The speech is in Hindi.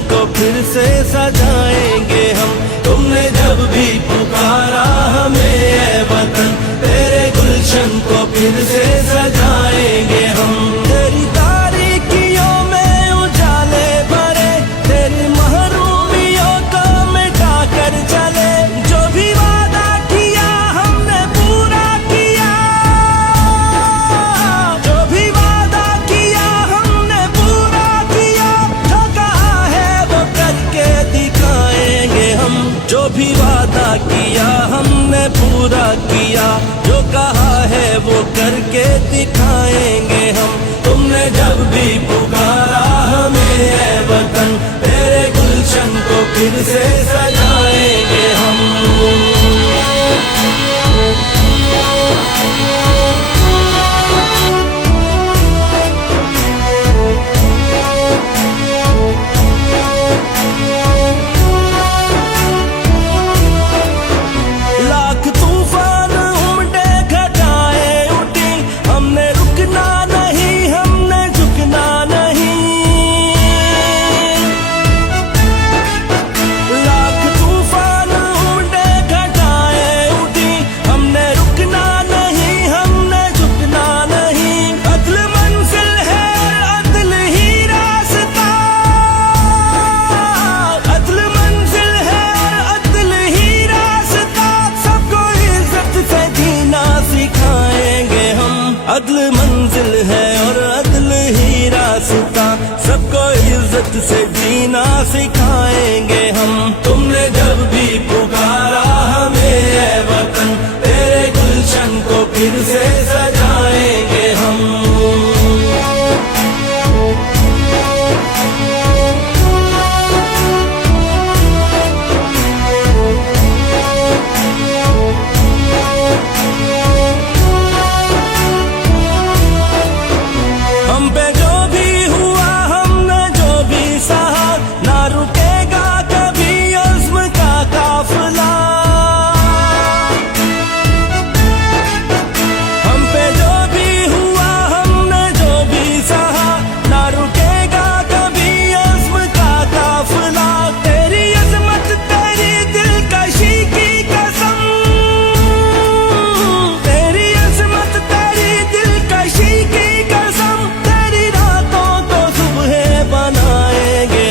को फिर से सजाएंगे हम। तुमने जब भी पुकारा हमें ऐ वतन, तेरे गुलशन को फिर से सजाएंगे हम। तेरी तारीकियों में उजाले भरे, तेरी महरूमियों को मिटा कर चले। जो भी वादा किया हमने पूरा किया, जो भी वादा किया हमने पूरा किया। जो कहा है वो करके दिखाएंगे हम। जो भी वादा किया हमने पूरा किया, जो कहा है वो करके दिखाएंगे हम। तुमने जब भी पुकारा हमें ऐ वतन, तेरे गुलशन को फिर से सजाएंगे हम। लाख तूफान उमड़े घटाए उठी, हमने रुकना नहीं, हमने झुकना नहीं। लाख तूफान उमड़े घटाए उठी, हमने रुकना नहीं, हमने झुकना नहीं। अदल मंजिल है अदल ही रास्ता, अदल मंजिल है अदल ही रास्ता। सबको इज्जत से जीना सिखाएंगे हम। अदल मंजिल है और अदल ही रास्ता, सबको इज्जत से जीना सिखाएंगे हम। तुमने जब भी पुकारा हमें ऐ वतन, तेरे गुलशन को फिर से